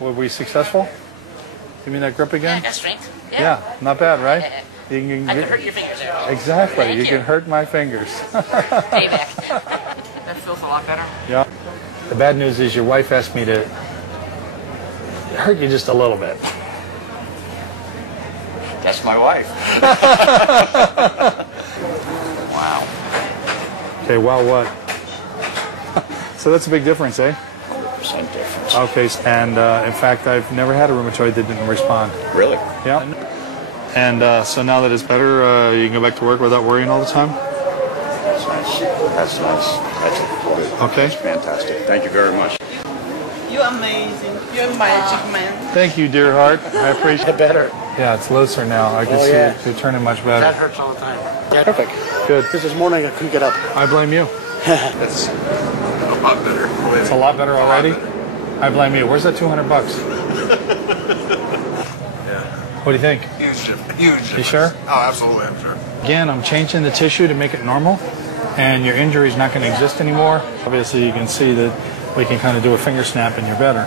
Were we successful? You mean that grip again? Yeah, I got strength. Yeah, not bad, right? Yeah. You can I can hurt your fingers there. Exactly. Thank You can hurt my fingers. Payback. That feels a lot better. Yeah. The bad news is your wife asked me to hurt you just a little bit. That's my wife. Wow. Okay, well, what? So that's a big difference, eh? 100% difference. Okay, and in fact, I've never had a rheumatoid that didn't respond. Really? Yeah. And so now that it's better, you can go back to work without worrying all the time? That's nice. That's nice. That's good. Okay. That's fantastic. Thank you very much. You're amazing. You're a magic man. Thank you, dear heart. I appreciate it. Better. Yeah, it's looser now. I can see yeah. you're turning much better. That hurts all the time. Yeah. Perfect. Good. Because this morning I couldn't get up. I blame you. That's a lot better. It's a lot better already? I blame you. Where's that $200? What do you think? Huge difference. Huge difference. You sure? Oh, absolutely, I'm sure. Again, I'm changing the tissue to make it normal, and your injury is not going to exist anymore. Obviously, you can see that we can kind of do a finger snap and you're better.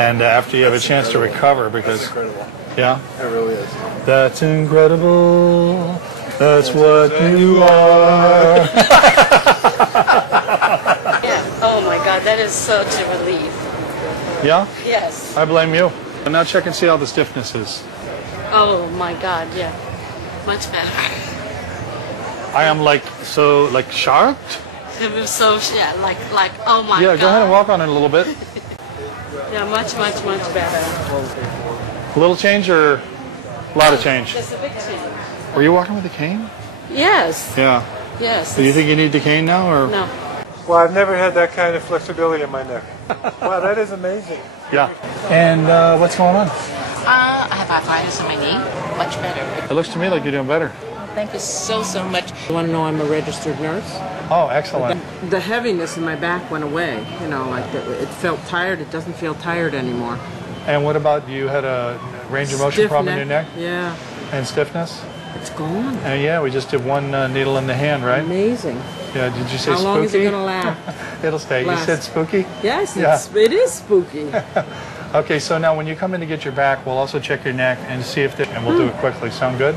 And after you have a chance to recover, because... That's incredible. Yeah? It really is. That's incredible. That's what you are. Yeah. Oh my God, that is such a relief. Yeah? Yes. I blame you. And now check and see how the stiffness is. Oh my God, yeah. Much better. I am like shocked. It was so, yeah, like, oh my God. Yeah, go ahead and walk on it a little bit. Yeah, much better. A little change or a lot of change? That's a big change. Were you walking with a cane? Yes. Yeah. Yes. Do you think you need the cane now, or? No. Well, I've never had that kind of flexibility in my neck. Wow, that is amazing. Yeah. And what's going on? I have arthritis in my knee. Much better. It looks to me like you're doing better. Thank you so much. You want to know I'm a registered nurse? Oh, excellent. The heaviness in my back went away. You know, like it felt tired. It doesn't feel tired anymore. And what about you had a range of motion Stiff problem in your neck? Yeah. And stiffness? It's gone. And yeah, we just did one needle in the hand, right? Amazing. Yeah, did you say spooky? How long is it going to last? It'll stay. Last. You said spooky? Yes, Yeah. it is spooky. Okay, so now when you come in to get your back, we'll also check your neck and see if and we'll do it quickly. Sound good?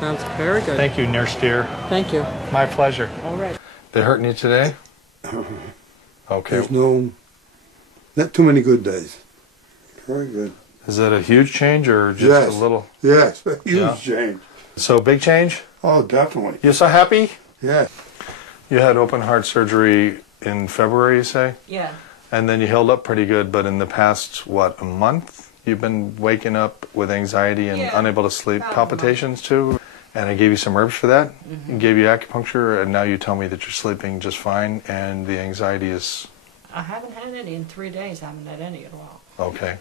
Sounds very good. Thank you, nurse dear. Thank you. My pleasure. All right. They hurting you today? Okay. There's not too many good days. Very good. Is that a huge change or just Yes. a little? Yes, a huge Yeah. change. So big change? Oh, definitely. You so happy? Yeah. You had open heart surgery in February, you say? Yeah. And then you held up pretty good, but in the past, what, a month? You've been waking up with anxiety and unable to sleep, palpitations too? And I gave you some herbs for that, gave you acupuncture, and now you tell me that you're sleeping just fine, and the anxiety is... I haven't had any in 3 days. I haven't had any at all. Okay.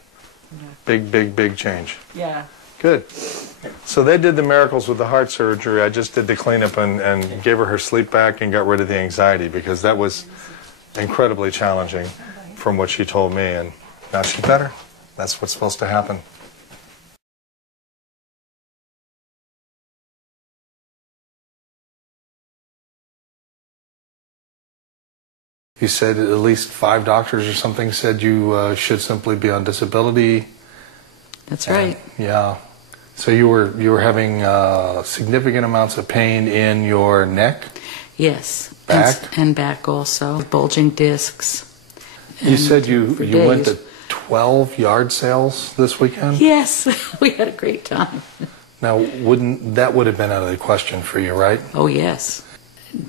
Yeah. Big change. Yeah. Good. So they did the miracles with the heart surgery. I just did the cleanup and gave her sleep back and got rid of the anxiety, because that was incredibly challenging from what she told me, and now she's better. That's what's supposed to happen. You said at least 5 doctors or something said you should simply be on disability. That's right. Yeah. So you were having significant amounts of pain in your neck? Yes. Back? And back also. Bulging discs. You said you went days. to 12 yard sales this weekend? Yes. We had a great time. Now, that would have been out of the question for you, right? Oh, yes.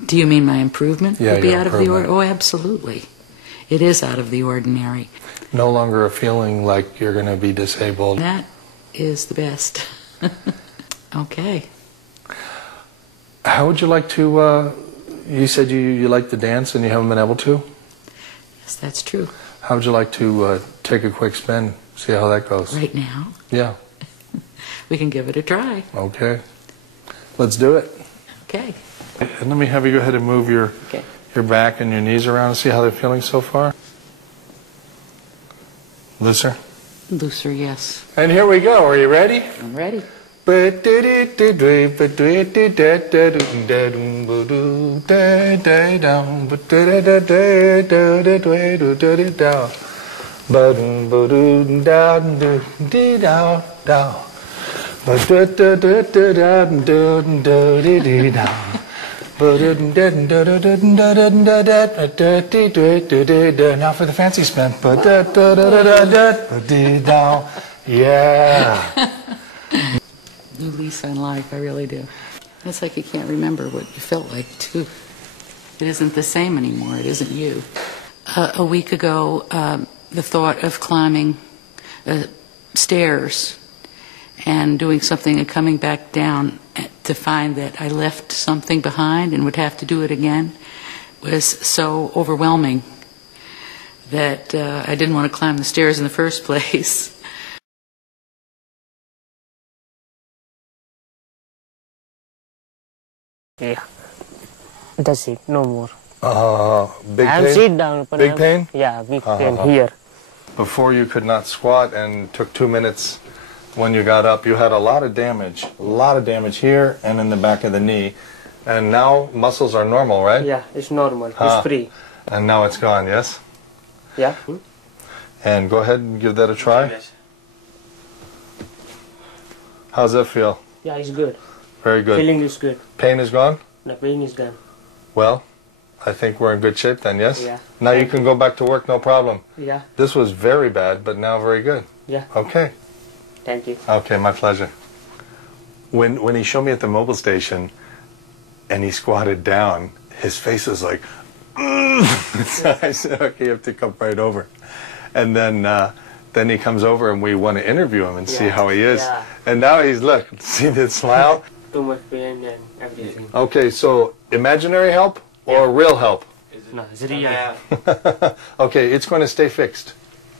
Do you mean my improvement? Yeah, Would be your out of the improvement. ordinary? Oh, absolutely. It is out of the ordinary. No longer a feeling like you're going to be disabled. That is the best. Okay. How would you like to, you said you like to dance and you haven't been able to? Yes, that's true. How would you like to take a quick spin, see how that goes? Right now? Yeah. We can give it a try. Okay. Let's do it. Okay. And let me have you go ahead and move your back and your knees around and see how they're feeling so far. Looser? Looser, yes. And here we go. Are you ready? I'm ready. Now for the fancy spin. Yeah. New lease on life, I really do. It's like you can't remember what you felt like, too. It isn't the same anymore. It isn't you. A week ago, the thought of climbing stairs and doing something and coming back down to find that I left something behind and would have to do it again was so overwhelming that I didn't want to climb the stairs in the first place. Yeah. That's it. No more. Big I'm pain? sit down. Big pain? Yeah, big pain here. Before you could not squat and took 2 minutes when you got up, you had a lot of damage here and in the back of the knee. And now muscles are normal, right? Yeah, it's normal. It's free. And now it's gone, yes? Yeah. And go ahead and give that a try. How's that feel? Yeah, it's good. Very good. Feeling is good. Pain is gone? The pain is gone. Well, I think we're in good shape then, yes? Yeah. Now you can go back to work, no problem. Yeah. This was very bad, but now very good. Yeah. Okay. Thank you. Okay, my pleasure. When he showed me at the mobile station and he squatted down, his face was like, so I said, okay, you have to come right over. And then he comes over and we want to interview him and see how he is. Yeah. And now he's, look, see the smile? Too much pain and everything. Okay, so imaginary help or real help? No, it's real. Okay, it's going to stay fixed.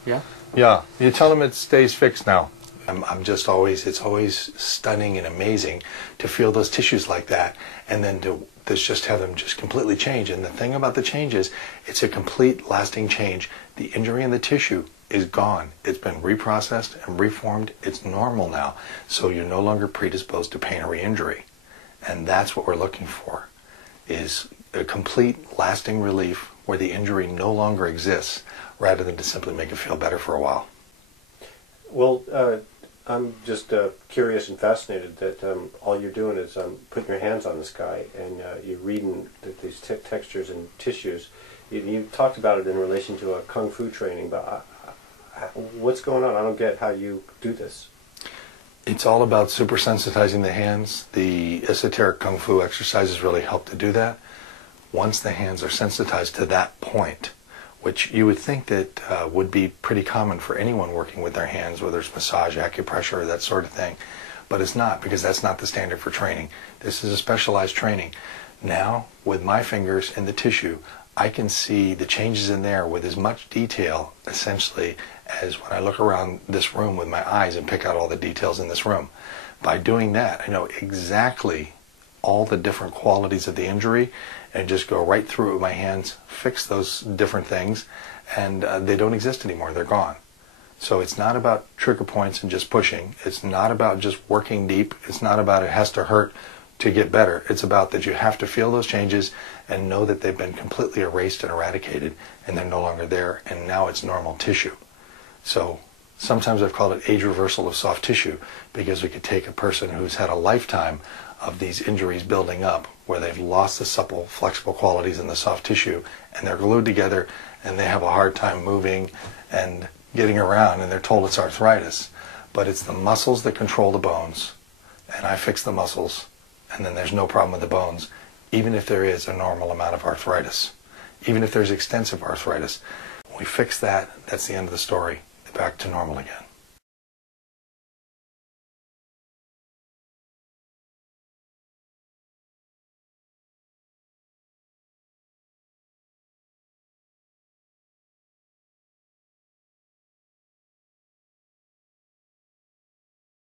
Yeah. Yeah, you tell him it stays fixed now. It's always stunning and amazing to feel those tissues like that and then to just have them just completely change. And the thing about the change is it's a complete lasting change. The injury in the tissue is gone. It's been reprocessed and reformed. It's normal now. So you're no longer predisposed to pain or re-injury. And that's what we're looking for, is a complete lasting relief where the injury no longer exists rather than to simply make it feel better for a while. Well, I'm just curious and fascinated that all you're doing is putting your hands on this guy and you're reading these textures and tissues. You talked about it in relation to a kung fu training, but what's going on? I don't get how you do this. It's all about supersensitizing the hands. The esoteric kung fu exercises really help to do that. Once the hands are sensitized to that point, which you would think that would be pretty common for anyone working with their hands, whether it's massage, acupressure, that sort of thing. But it's not, because that's not the standard for training. This is a specialized training. Now, with my fingers in the tissue, I can see the changes in there with as much detail, essentially, as when I look around this room with my eyes and pick out all the details in this room. By doing that, I know exactly all the different qualities of the injury and just go right through it with my hands, fix those different things, and they don't exist anymore. They're gone. So it's not about trigger points and just pushing. It's not about just working deep. It's not about it has to hurt to get better. It's about that you have to feel those changes and know that they've been completely erased and eradicated and they're no longer there, and now it's normal tissue. So sometimes I've called it age reversal of soft tissue, because we could take a person who's had a lifetime of these injuries building up where they've lost the supple, flexible qualities in the soft tissue and they're glued together and they have a hard time moving and getting around, and they're told it's arthritis. But it's the muscles that control the bones, and I fix the muscles, and then there's no problem with the bones, even if there is a normal amount of arthritis, even if there's extensive arthritis. When we fix that, that's the end of the story. Back to normal again.